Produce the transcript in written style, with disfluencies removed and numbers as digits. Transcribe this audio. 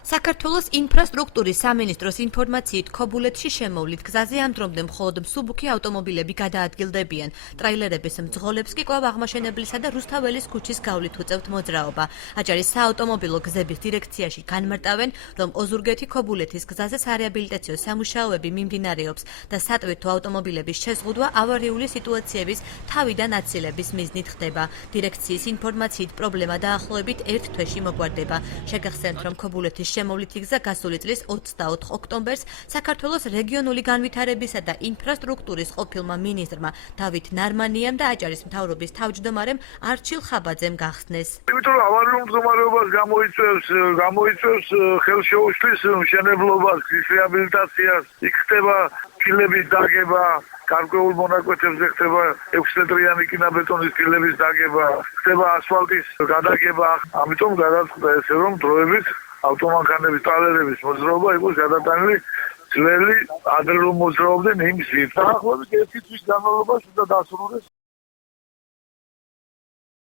საქართველოს ინფრასტრუქტურის სამინისტროს ინფორმაციით, ქობულეთში შემოვლით გზაზე ამ დრომდე მხოლოდ მსუბუქი ავტომობილები გადაადგილდებიან. ტრაილერების მძღოლებს კი კვლავ აღმაშენებლისა და რუსთაველის ქუჩის გავლით უწევთ მოძრაობა. აჭარის საავტომობილო გზების დირექციაში განმარტავენ, რომ ოზურგეთი ქობულეთის გზაზე სარეაბილიტაციო სამუშაოები მიმდინარეობს და სატვირთო ავტომობილების შეზღუდვა ავარიული სიტუაციების თავიდან აცილების მიზნით ხდება. დირექციის ინფორმაციით პრობლემა დაახლოებით 1 თვეში მოგვარდება. შეგახსენებთ, რომ ქობულეთის შემოვლითი გზა გასული წლის 24 ოქტომბერს საქართველოს რეგიონული განვითარებისა და ინფრასტრუქტურის ყოფილმა მინისტრმა დავით ნარმანიამ და აჭარის მთავრობის თავმჯდომარემ არჩილ ხაბაძემ გახსნეს. იმიტომ რომ ავარიულ მდგომარეობას გამოიწვევს ხელშეუშლის მშენებლობას, გზის რეაბილიტაციას, იქ ხდება ფილების დაგება, გარკვეულ მონაკვეთებზე ხდება 6 მეტრიანი კინაბეტონის ფილების დაგება, ხდება ასფალტის გადაგება. ამიტომ გადაწყდა ესე რომ დროებით ავტომანქანების ტრალერების მოძრაობა იყოს გადატანილი ძველი ადრე რომ მოძრაობდნენ იმ გზით. დაახლოებით 1 თვის განმავლობაში უნდა დასრულდეს